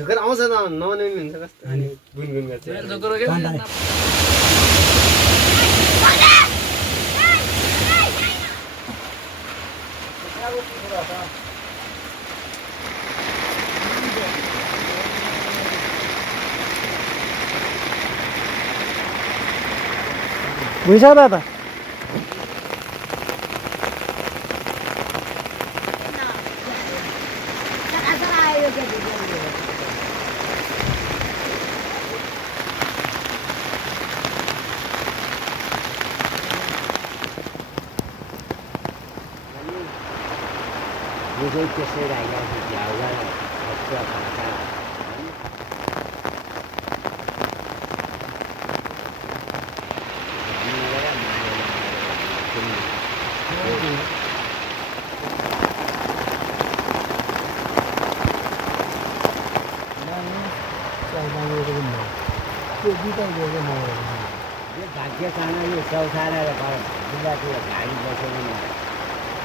झोकर आउँछ त नआउने पनि हुन्छ कस्तो गुनगुन गर्छ भुइँछ दादा Tôi cái xe này ra thì giàu ra là học ra học ra भाग्य खाना यो चौथारा र जिल्लाको गाडी बसेर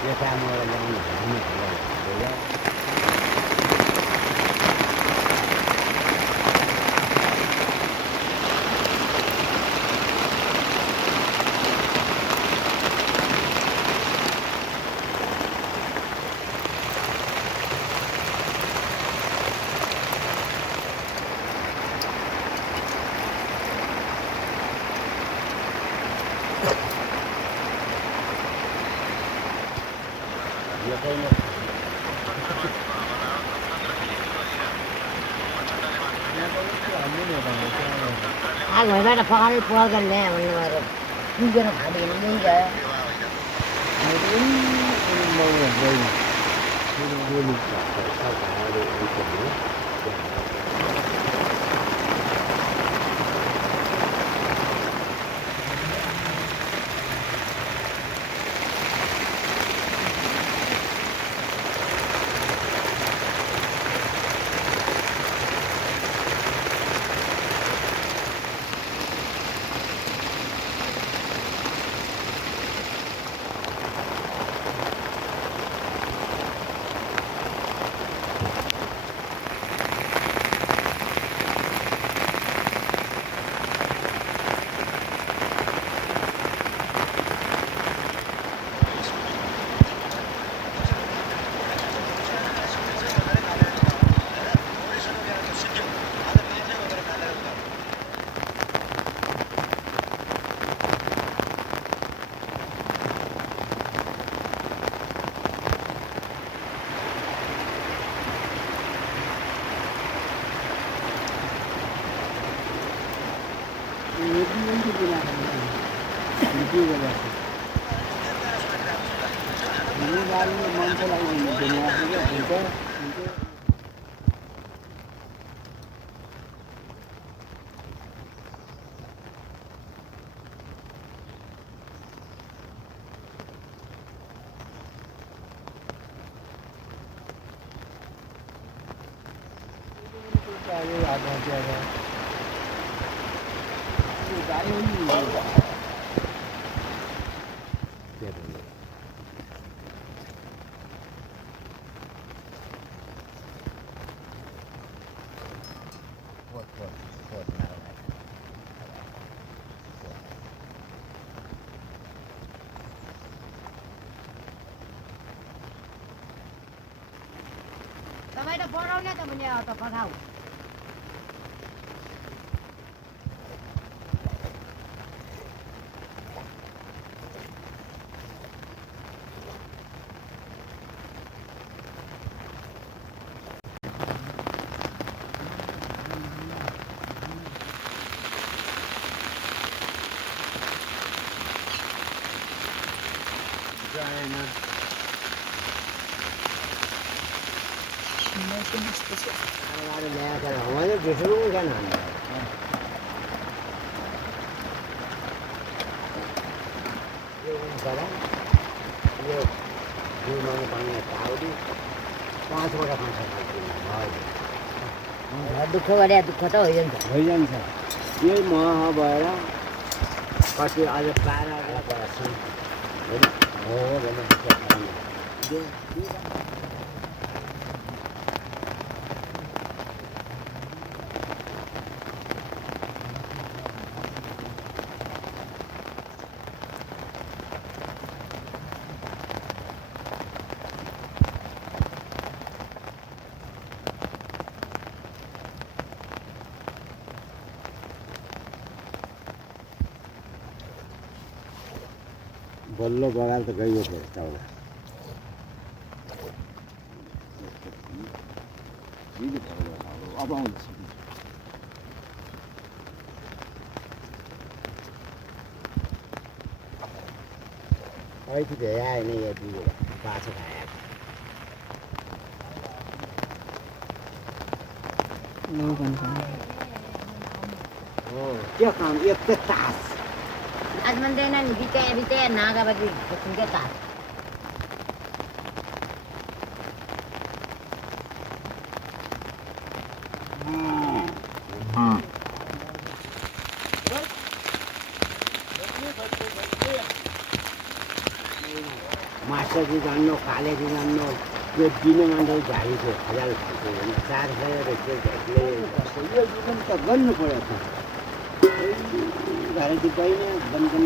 यो कामबाट ल्याउनु भन्ने कुरा आज भइबाट पकाएर पुवा गर्ने भन्नुभयो पुगेर खाँदैन नि गयो तपाईले बढाउने त भने त पठाऊ बाटो ल्याएर मैले ढुसुरु छैन यो गरा यो दुईमाने पाउने टाउडी 5 वटा खान्छ दुःख गरे दुःख त भइजान्छ यही मह भएर कति अझ 12 पर्छ हो बल्लो बगाल त गइयो थियो चौला अब आउँदैछ अहिले त आयो नि यो दुई बाछो खायो हो त्यो काम एक त तास आज मंदिर ना बीते नागाबादी कुंगे ता मास्टर जी जान्नु काले जी जान्नु यो दिने मान्छे झाडी थियो हजार खालको होइन 400 रुपियाँ यो जीवन त गर्नु पर्यो त घरै दिँदैन बन्दैन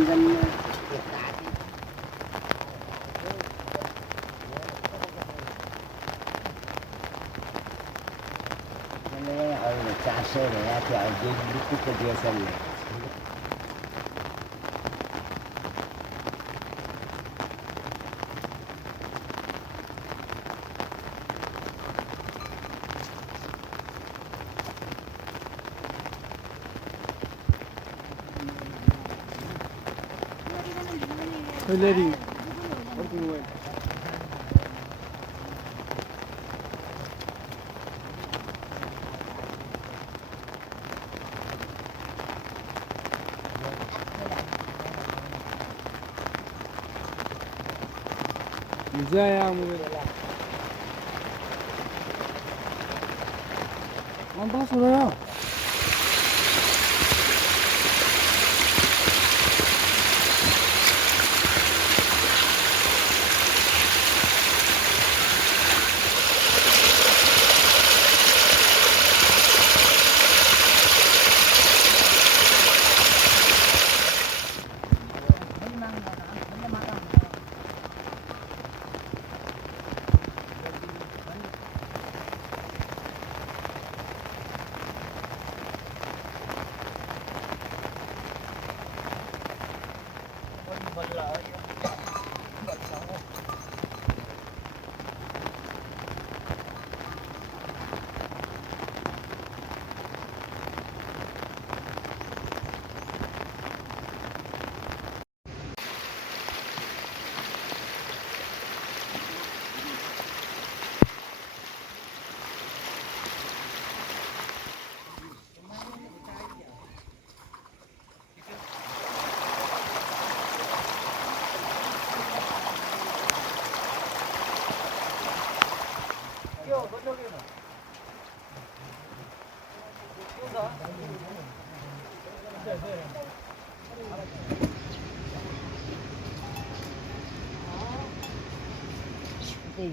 अरू 400 ल्याएको थियो अहिले बिल्कुलको दिएछन् Hillary. Jaya Amore. Mantap sudah.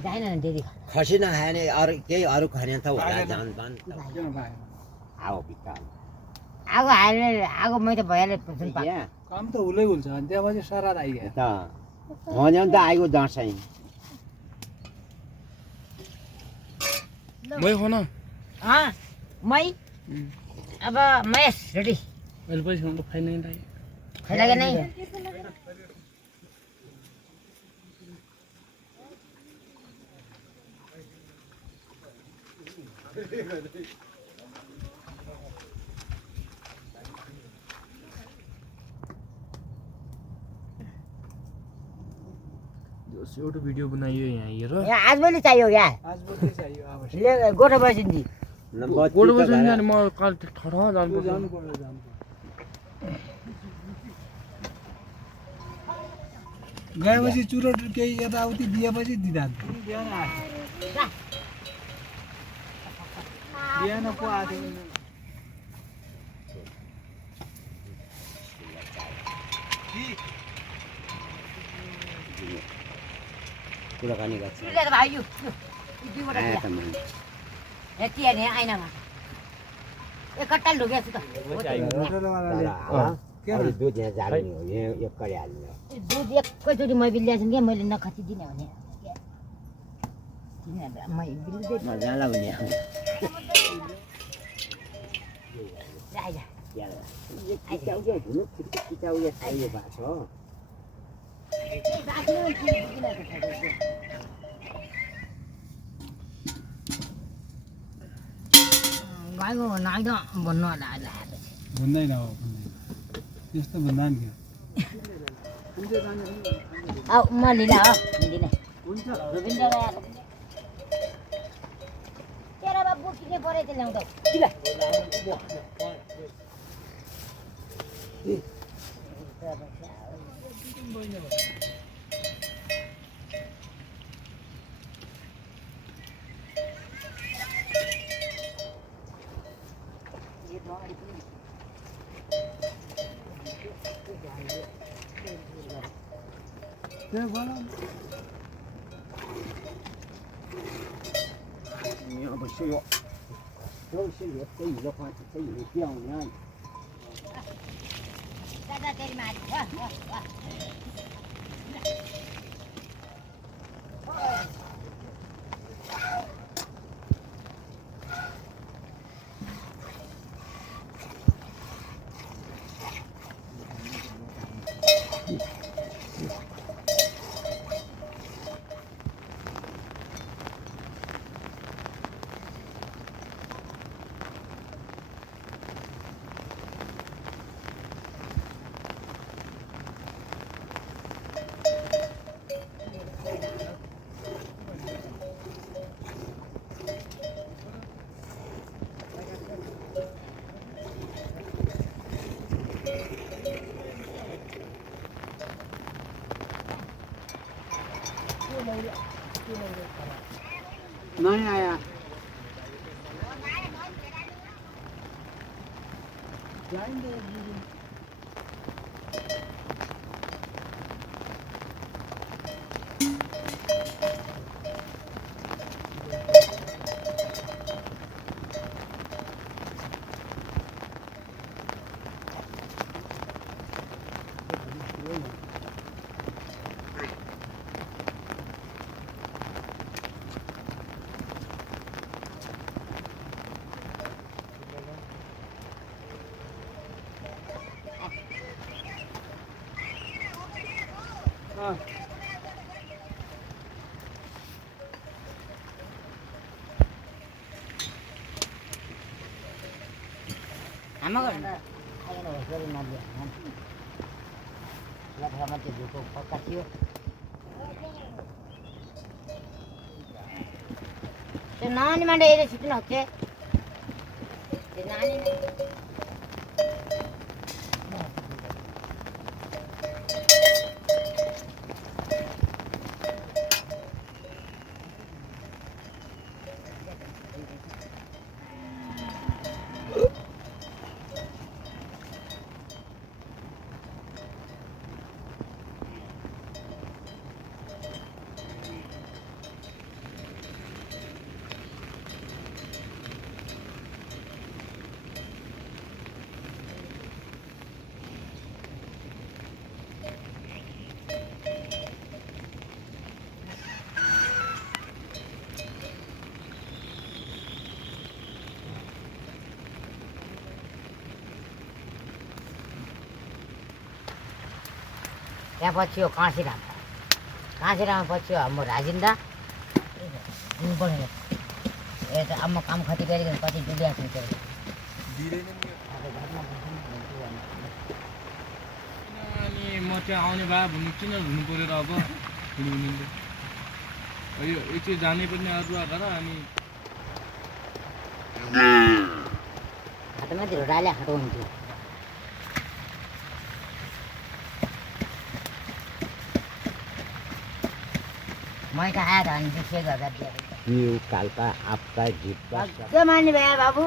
जाएन नि त्यति खसी नखायो भने अरू केही अरू खाने त होला जान आओ बिकाल आगो हालेर आगो मैले भइहाल्यो पुछ्नु पाक काम त हुलै हुन्छ अनि त्यहाँपछि सारा आइगयो त भन्यो नि त आइगो दसैँ मै हो न मै अब महेश रेडी अहिले पैसा त फाइन नै खाइलागे नै एउटा भिडियो बनाइयो यहाँ हेर यहाँ आज पनि चाहियो क्या ले गोठा बसिन्दी गोड बस्नु जाने म काल ठडा जानु पर्छ गएपछि चुरोट केही यताउति दिएपछि दिँदा बिहान पो आएको कुराकानी गर्छ ले त भाइ यो दुईवटा आया दिया त मैले यति हेर्ने ऐनामा एक कट्टा ढुके छु त अरू दुध यहाँ जाने हो यहाँ एक कडी हाल्ने हो दुध एकैचोटि मै बिल्ल्याछु क्या मैले नखती दिने भने मै बिल्दै मजाला भने आइजा किचाउले धुनु किचाउले चाहियो भएको गाईको नाइद भन्नु होला भन्दैन हो त्यस्तो भन्दा नि अब म लिला हो लिने रुबिन्दा तेरा बाबु किने परे त ल्याउँदा किला त्यो बोल अब यो त्यही हिजो पाँच चाहिँ हिजो के आउने दादा तेरी मारी वाह वाह वाह नहीं आया आमा गर्दा आइनो होसरी नदिए लखमा त्यो झुको पक्का थियो त्यो नानी माडे हेरे छिटो नहोके त्यो नानी त्यहाँ पछि हो काँसीराम पछि हो हाम्रो राजिन्दा बढेन ए त अब म काम खती गरिकन कति डुबिया छु त्यो अनि म त्यहाँ आउने भए भन्नु किन हुनु पऱ्यो र अब यो एकचोटि जाने पनि अदुवा गर अनि हातमा त्यो डाले हात हुन्थ्यो मैका आयो त अनि बिर्से गर्दा घिउ काल्का आपका झिप्का के मान्ने भए बाबु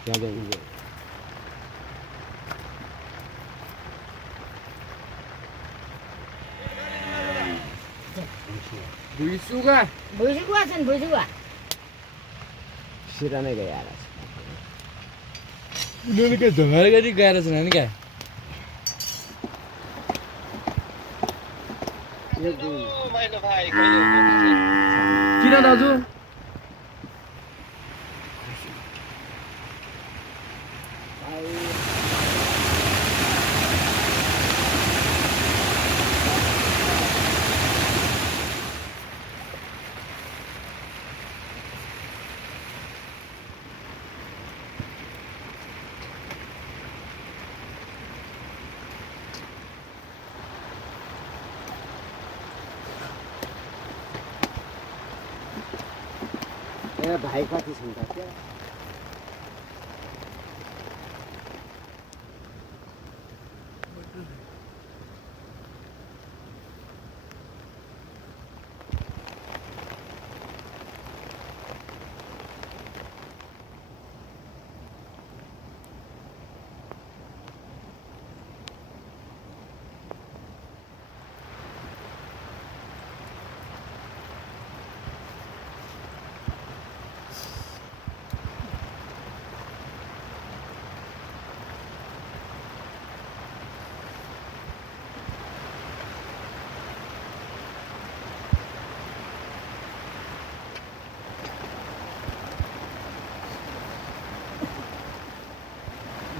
त्यहाँ जानु भुइँसुगा भुइँसुवा छन् भुइँसुवा सिरा नै गएर उनीहरू के धमार गरी गएर छन् नि क्या किन दाजु ए भाइ कति छन् त त्यो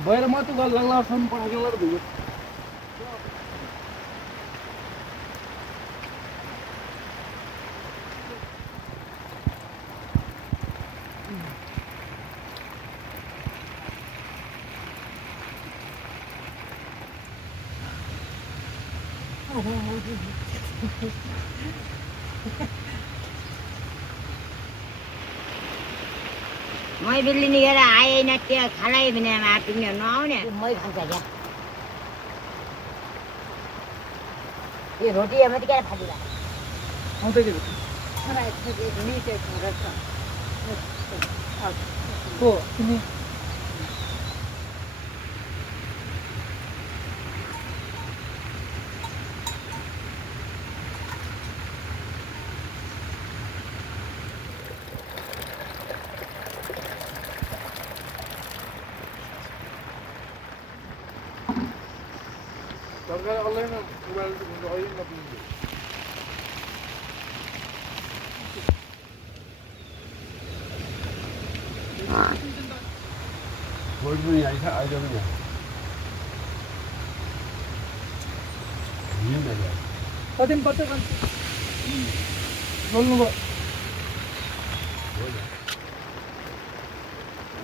बाहिर मात्र गल लाग्ला फोन पठाकेला भइयो मै बिल्ली निगेर आएन त्यो खालै भने आपिने नआउने मै खान्छ क्या यो रोटी मात्रै क्या फाटिला आउँदै के हो तिमी सरकार अनलाइन मोबाइल अहिले नपिन्छ भोट पनि आइछ अहिले पनि कति कति बोल्नु भयो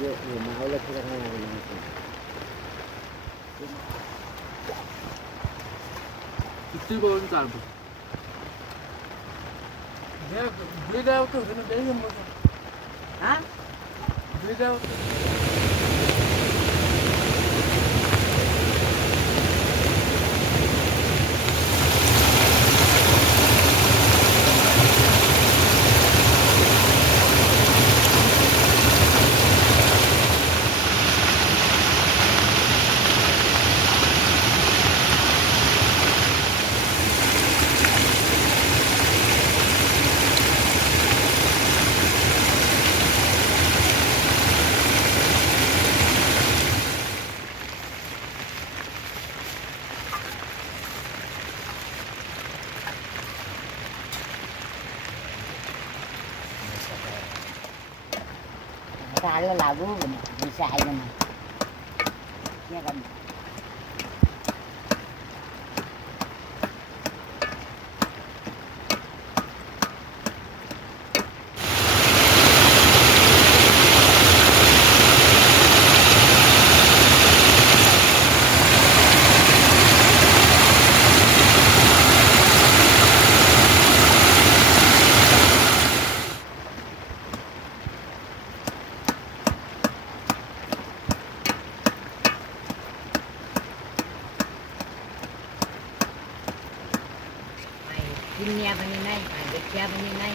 यो माउले कुरा खाना किती बोलून चालतो दुईटा होतो हा दुईटा आलु लागु भने bisa आइदैन के गर्नु चिनिया पनि नै देखिया पनि नै